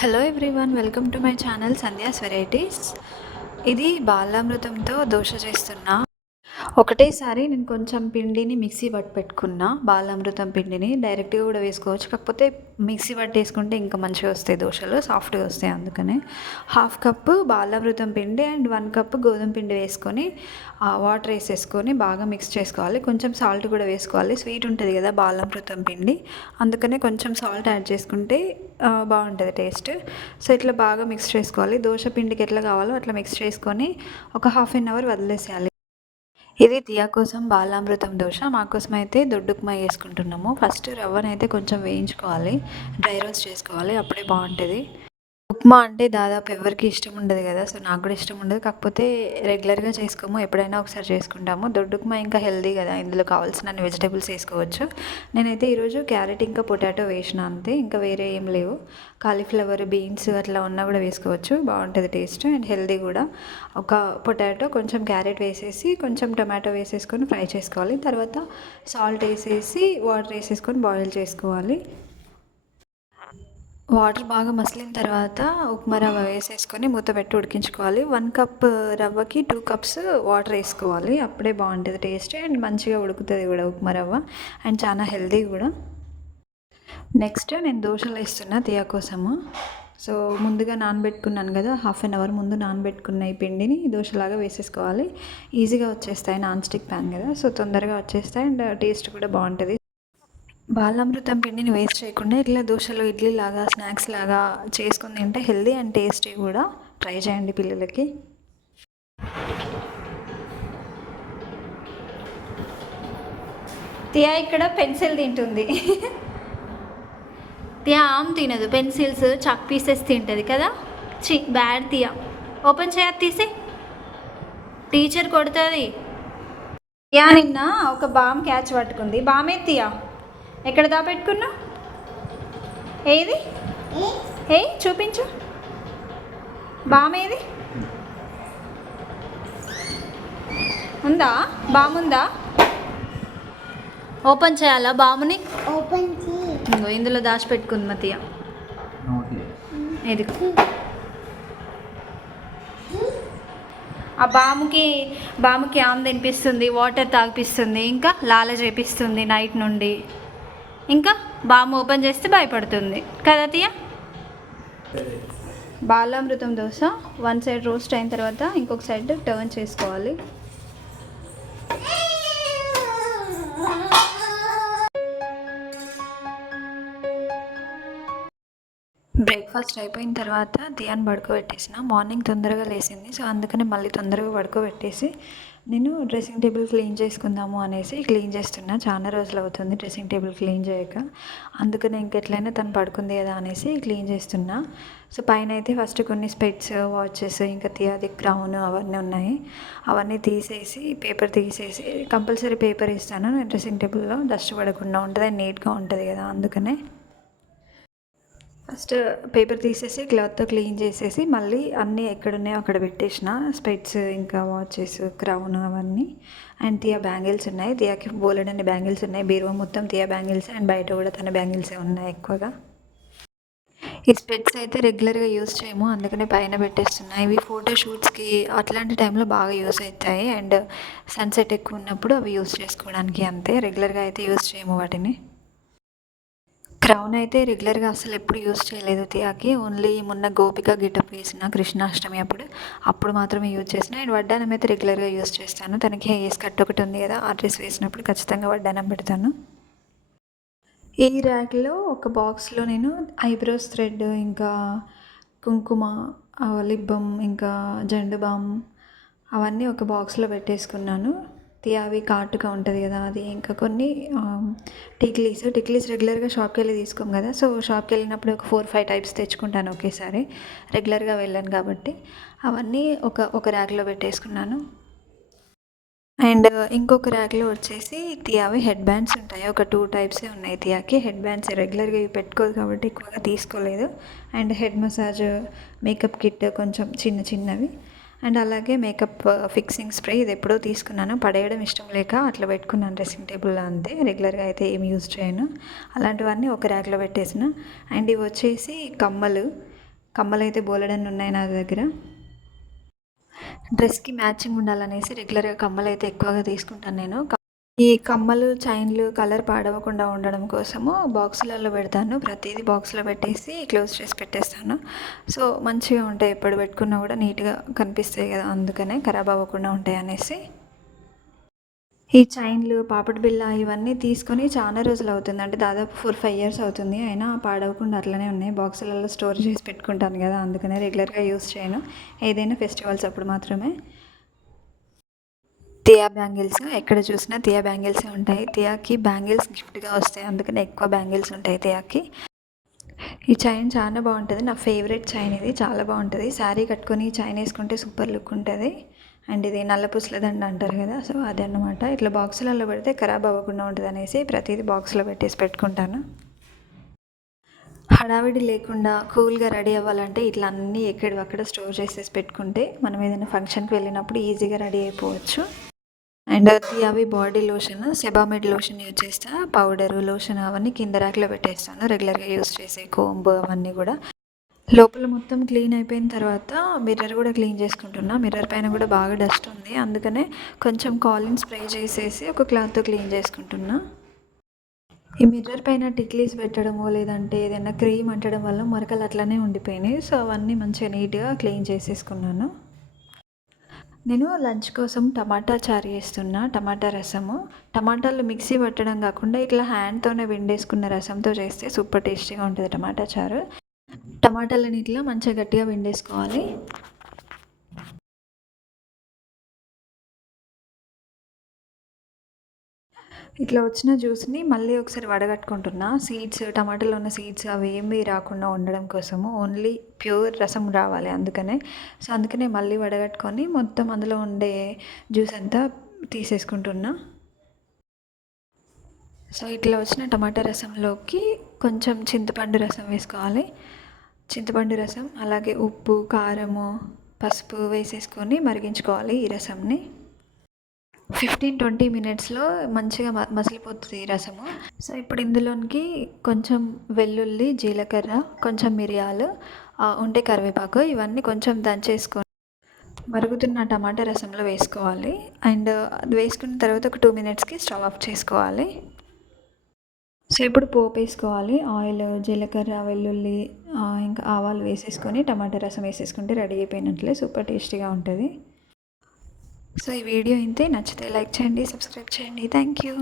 Hello everyone welcome to my channel Sandhya's varieties ఇది బాలామృతంతో దోశ చేస్తున్నా. ఒకటేసారి నేను కొంచెం పిండిని మిక్సీ పట్టు పెట్టుకున్నా బాలామృతం పిండిని. డైరెక్ట్గా కూడా వేసుకోవచ్చు. కాకపోతే మిక్సీ పట్టేసుకుంటే ఇంకా మంచిగా వస్తాయి దోశలు సాఫ్ట్గా వస్తాయి అందుకనే. హాఫ్ కప్పు బాలామృతం పిండి అండ్ వన్ కప్ గోధుమ పిండి వేసుకొని వాటర్ వేసేసుకొని బాగా మిక్స్ చేసుకోవాలి. కొంచెం సాల్ట్ కూడా వేసుకోవాలి. స్వీట్ ఉంటుంది కదా బాలామృతం పిండి. అందుకనే కొంచెం సాల్ట్ యాడ్ చేసుకుంటే బాగుంటుంది టేస్ట్. సో ఇట్లా బాగా మిక్స్ చేసుకోవాలి. దోశ పిండికి ఎట్లా కావాలో అట్లా మిక్స్ చేసుకొని ఒక హాఫ్ అన్ అవర్ వదిలేసేయాలి. ఇది తియా కోసం బాలామృతం దోశ. మా కోసం అయితే దొడ్డుకుమా వేసుకుంటున్నాము ఫస్ట్ రవ్వనైతే కొంచెం వేయించుకోవాలి. డ్రై రోస్ట్ చేసుకోవాలి. అప్పుడే బాగుంటుంది. ఉప్మా అంటే దాదాపు ఎవరికి ఇష్టం ఉండదు కదా సో నాకు కూడా ఇష్టం ఉండదు. కాకపోతే రెగ్యులర్గా చేసుకోము ఎప్పుడైనా ఒకసారి చేసుకుంటాము. దొడ్డుకుమా ఇంకా హెల్దీ కదా ఇందులో కావాల్సిన వెజిటేబుల్స్ వేసుకోవచ్చు. నేనైతే ఈరోజు క్యారెట్ ఇంకా పొటాటో వేసిన అంతే ఇంకా వేరే ఏం లేవు. కాలీఫ్లవర్ బీన్స్ అట్లా ఉన్నా కూడా వేసుకోవచ్చు బాగుంటుంది టేస్ట్ అండ్ హెల్దీ కూడా. ఒక పొటాటో కొంచెం క్యారెట్ వేసేసి కొంచెం టొమాటో వేసేసుకొని ఫ్రై చేసుకోవాలి. తర్వాత సాల్ట్ వేసేసి వాటర్ వేసేసుకొని బాయిల్ చేసుకోవాలి. వాటర్ బాగా మసిలిన తర్వాత ఉప్మా రవ్వ వేసేసుకొని మూత పెట్టి ఉడికించుకోవాలి. వన్ కప్ రవ్వకి టూ కప్స్ వాటర్ వేసుకోవాలి. అప్పుడే బాగుంటుంది టేస్ట్ అండ్ మంచిగా ఉడుకుతుంది కూడా ఉప్మా రవ్వ అండ్ చాలా హెల్తీ కూడా. నెక్స్ట్ నేను దోశలు వేస్తున్నా తీయ కోసము. సో ముందుగా నానబెట్టుకున్నాను కదా హాఫ్ అన్ అవర్ ముందు నానబెట్టుకున్న ఈ పిండిని దోశలాగా వేసేసుకోవాలి. ఈజీగా వచ్చేస్తాయి నాన్ స్టిక్ ప్యాన్ కదా సో తొందరగా వచ్చేస్తాయి అండ్ టేస్ట్ కూడా బాగుంటుంది. బాలామృతం పిండిని వేస్ట్ చేయకుండా ఇట్లా దోశలు ఇడ్లీ లాగా స్నాక్స్ లాగా చేసుకుని తింటే హెల్దీ అండ్ టేస్టీ కూడా. ట్రై చేయండి పిల్లలకి. తియా ఇక్కడ పెన్సిల్ తింటుంది. తియా ఆమ్ తినదు. పెన్సిల్స్ చక్ పీసెస్ తింటుంది కదా? చి బ్యాడ్ తియా. ఓపెన్ చేయదు తీసి. టీచర్ కొడుతుంది. తియా నిన్న ఒక బామ్ క్యాచ్ పట్టుకుంది. బామే తియా? ఎక్కడ దాపెట్టుకున్నా ఏది? ఏ? చూపించు. బామ్ ఏది ఉందా? బాముందా? ఓపెన్ చేయాలా బాముని? ఓపెన్ ఇందులో దాచిపెట్టుకుంది మతియ ఇది ఆ బాముకి బాముకి ఆమె తినిపిస్తుంది వాటర్ తాగిపిస్తుంది ఇంకా లాల చేపిస్తుంది నైట్ నుండి. ఇంకా బామ్ ఓపెన్ చేస్తే భయపడుతుంది. కదా Tiya? Balamrutham dosa one side roast అయిన తర్వాత ఇంకొక సైడ్ టర్న్ చేసుకోవాలి. బ్రేక్ఫాస్ట్ అయిపోయిన తర్వాత దియాన్ పడుకోబెట్టేసిన. మార్నింగ్ తొందరగా లేచింది సో అందుకని మళ్ళీ తొందరగా పడుకోబెట్టేసి నేను డ్రెస్సింగ్ టేబుల్ క్లీన్ చేసుకుందాము అనేసి క్లీన్ చేస్తున్నా. చాలా రోజులు అవుతుంది డ్రెస్సింగ్ టేబుల్ క్లీన్ చేయక. అందుకనే ఇంకెట్లయినా తను పడుకుంది కదా అనేసి క్లీన్ చేస్తున్నా. సో పైన అయితే ఫస్ట్ కొన్ని స్పెట్స్ వాచెస్ ఇంకా తియాది క్రౌన్ అవన్నీ ఉన్నాయి. అవన్నీ తీసేసి పేపర్ తీసేసి కంపల్సరీ పేపర్ ఇస్తాను. నేను డ్రెస్సింగ్ టేబుల్లో డస్ట్ పడకుండా ఉంటుంది నీట్గా ఉంటుంది కదా అందుకనే. ఫస్ట్ పేపర్ తీసేసి క్లాత్తో క్లీన్ చేసేసి మళ్ళీ అన్నీ ఎక్కడున్నాయో అక్కడ పెట్టేసిన. స్పెట్స్ ఇంకా వాచెస్ క్రౌన్ అవన్నీ. అండ్ తియా బ్యాంగిల్స్ ఉన్నాయి. తియాకి బోలెడ్ అనే బ్యాంగిల్స్ ఉన్నాయి. బీరువా మొత్తం తియా బ్యాంగిల్స్ అండ్ బయట కూడా తన బ్యాంగిల్సే ఉన్నాయి ఎక్కువగా. ఈ స్పెట్స్ అయితే రెగ్యులర్గా యూస్ చేయము. అందుకనే పైన పెట్టేస్తున్నాయి ఇవి ఫోటో షూట్స్కి అట్లాంటి టైంలో బాగా యూస్ అవుతాయి. అండ్ సన్సెట్ ఎక్కువ ఉన్నప్పుడు అవి యూస్ చేసుకోవడానికి అంతే. రెగ్యులర్గా అయితే యూస్ చేయము వాటిని. క్రౌన్ అయితే రెగ్యులర్గా అసలు ఎప్పుడు యూజ్ చేయలేదు తియాకి. ఓన్లీ మొన్న గోపిక గిటప్ వేసిన కృష్ణాష్టమి అప్పుడు అప్పుడు మాత్రమే యూజ్ చేసిన. అండ్ వడ్డానం అయితే రెగ్యులర్గా యూజ్ చేస్తాను. తనకి హెయిర్స్ కట్ ఒకటి ఉంది కదా ఆ డ్రెస్ వేసినప్పుడు ఖచ్చితంగా వడ్డానం పెడతాను. ఈ ర్యాక్లో ఒక బాక్స్లో నేను ఐబ్రోస్ థ్రెడ్ ఇంకా కుంకుమ లిప్ బామ్ ఇంకా జండు బామ్ అవన్నీ ఒక బాక్స్లో పెట్టేసుకున్నాను. తియావి కాటుగా ఉంటుంది కదా అది ఇంకా కొన్ని టిక్లీస్. టిక్లీస్ రెగ్యులర్గా షాప్కి వెళ్ళి తీసుకోం కదా సో షాప్కి వెళ్ళినప్పుడు ఒక ఫోర్ ఫైవ్ టైప్స్ తెచ్చుకుంటాను ఒకేసారి. రెగ్యులర్గా వెళ్ళాను కాబట్టి అవన్నీ ఒక ఒక ర్యాక్లో పెట్టేసుకున్నాను. అండ్ ఇంకొక ర్యాక్లో వచ్చేసి తియావి హెడ్ బ్యాండ్స్ ఉంటాయి. ఒక టూ టైప్సే ఉన్నాయి తియాకి. హెడ్ బ్యాండ్స్ రెగ్యులర్గా ఇవి పెట్టుకోదు కాబట్టి ఎక్కువగా తీసుకోలేదు. And head massage makeup kit కొంచెం చిన్న చిన్నవి. అండ్ అలాగే మేకప్ ఫిక్సింగ్ స్ప్రే ఇది ఎప్పుడో తీసుకున్నాను. పడేయడం ఇష్టం లేక అట్లా పెట్టుకున్నాను. డ్రెస్సింగ్ టేబుల్లో అంతే. రెగ్యులర్గా అయితే ఏం యూజ్ చేయను. అలాంటివన్నీ ఒక ర్యాక్లో పెట్టేసిన. అండ్ ఇవి వచ్చేసి కమ్మలు. కమ్మలు అయితే బోలెడన్ని ఉన్నాయి నా దగ్గర. డ్రెస్కి మ్యాచింగ్ ఉండాలనేసి రెగ్యులర్గా కమ్మలు అయితే ఎక్కువగా తీసుకుంటాను నేను. ఈ కమ్మలు చైన్లు కలర్ పాడవకుండా ఉండడం కోసము బాక్సులలో పెడతాను. ప్రతిదీ బాక్స్లో పెట్టేసి క్లోజ్ చేసి పెట్టేస్తాను. సో మంచిగా ఉంటాయి. ఎప్పుడు పెట్టుకున్నా కూడా నీట్గా కనిపిస్తాయి కదా అందుకనే ఖరాబ్ అవ్వకుండా ఉంటాయి అనేసి. ఈ చైన్లు పాపడి బిళ్ళ ఇవన్నీ తీసుకొని చాలా రోజులు అవుతుంది. అంటే దాదాపు ఫోర్ ఫైవ్ ఇయర్స్ అవుతుంది. అయినా పాడవకుండా అట్లనే ఉన్నాయి. బాక్సులలో స్టోర్ చేసి పెట్టుకుంటాను కదా అందుకనే రెగ్యులర్గా యూస్ చేయను. ఏదైనా ఫెస్టివల్స్ అప్పుడు మాత్రమే. తియా బ్యాంగిల్స్ ఎక్కడ చూసినా తియా బ్యాంగిల్స్ ఉంటాయి. తియాకి బ్యాంగిల్స్ గిఫ్ట్గా వస్తాయి. అందుకని ఎక్కువ బ్యాంగిల్స్ ఉంటాయి తియాకి ఈ చైన్ చాలా బాగుంటుంది. నా ఫేవరెట్ చైన్ ఇది. చాలా బాగుంటుంది. శారీ కట్టుకొని చైన్ వేసుకుంటే సూపర్ లుక్ ఉంటుంది. అండ్ ఇది నల్ల పుసల దండ అంటారు కదా సో అదే అన్నమాట ఇట్లా బాక్సులలో పెడితే ఖరాబ్ అవ్వకుండా ఉంటుంది అనేసి ప్రతిదీ బాక్స్లో పెట్టేసి పెట్టుకుంటాను. హడావిడి లేకుండా కూల్గా రెడీ అవ్వాలంటే ఇట్లా అన్నీ ఎక్కడివక్కడ స్టోర్ చేసేసి పెట్టుకుంటే మనం ఏదైనా ఫంక్షన్కి వెళ్ళినప్పుడు ఈజీగా రెడీ అయిపోవచ్చు. అండ్ అవి body lotion Sebamed lotion use చేస్తా. పౌడర్ లోషన్ అవన్నీ కింద ర్యాక్లో పెట్టేస్తాను. రెగ్యులర్గా యూజ్ చేసే కోంబు అవన్నీ కూడా. లోపల మొత్తం క్లీన్ అయిపోయిన తర్వాత మిర్రర్ కూడా క్లీన్ చేసుకుంటున్నా. మిర్రర్ పైన కూడా బాగా డస్ట్ ఉంది. అందుకనే కొంచెం కాలిన్ స్ప్రే చేసేసి ఒక క్లాత్తో క్లీన్ చేసుకుంటున్నా. ఈ మిర్రర్ పైన టిక్లీస్ పెట్టడమో లేదంటే ఏదైనా క్రీమ్ అంటడం వల్ల మొరకలు అట్లనే ఉండిపోయినాయి. సో అవన్నీ మంచిగా నీట్గా క్లీన్ చేసేసుకున్నాను. నేను లంచ్ కోసం టమాటా చారు చేస్తున్నా టమాటా రసము. టమాటాలు మిక్సీ పట్టడం కాకుండా ఇట్లా హ్యాండ్తోనే విండేసుకున్న రసంతో చేస్తే సూపర్ టేస్టీగా ఉంటుంది టమాటా చారు. టమాటాలని ఇట్లా మంచిగా గట్టిగా విండేసుకోవాలి ఇట్లా వచ్చిన జ్యూస్ని మళ్ళీ ఒకసారి వడగట్టుకుంటున్నా. సీడ్స్ టమాటాలో ఉన్న సీడ్స్ అవి ఏమీ రాకుండా ఉండడం కోసము ఓన్లీ ప్యూర్ రసం రావాలి అందుకనే. సో అందుకనే మళ్ళీ వడగట్టుకొని మొత్తం అందులో ఉండే జ్యూస్ అంతా తీసేసుకుంటున్నా. సో ఇట్లా వచ్చిన టమాటా రసంలోకి కొంచెం చింతపండు రసం వేసుకోవాలి. చింతపండు రసం అలాగే ఉప్పు కారము పసుపు వేసేసుకొని మరిగించుకోవాలి ఈ రసంని. ఫిఫ్టీన్ ట్వంటీ మినిట్స్లో మంచిగా మ మసిలిపోతుంది రసము. సో ఇప్పుడు ఇందులోనికి కొంచెం వెల్లుల్లి జీలకర్ర కొంచెం మిరియాలు ఉంటే కరివేపాకు ఇవన్నీ కొంచెం దంచేసుకొని మరుగుతున్న టమాటా రసంలో వేసుకోవాలి. అండ్ అది వేసుకున్న తర్వాత ఒక టూ మినిట్స్కి స్టవ్ ఆఫ్ చేసుకోవాలి. సో ఇప్పుడు పోపు వేసుకోవాలి. ఆయిల్ జీలకర్ర వెల్లుల్లి ఇంకా ఆవాలు వేసేసుకొని టమాటా రసం వేసేసుకుంటే రెడీ అయిపోయినట్లే. సూపర్ టేస్టీగా ఉంటుంది. సో ఈ వీడియో ఇంతే. నచ్చితే లైక్ చేయండి సబ్స్క్రైబ్ చేయండి. Thank you.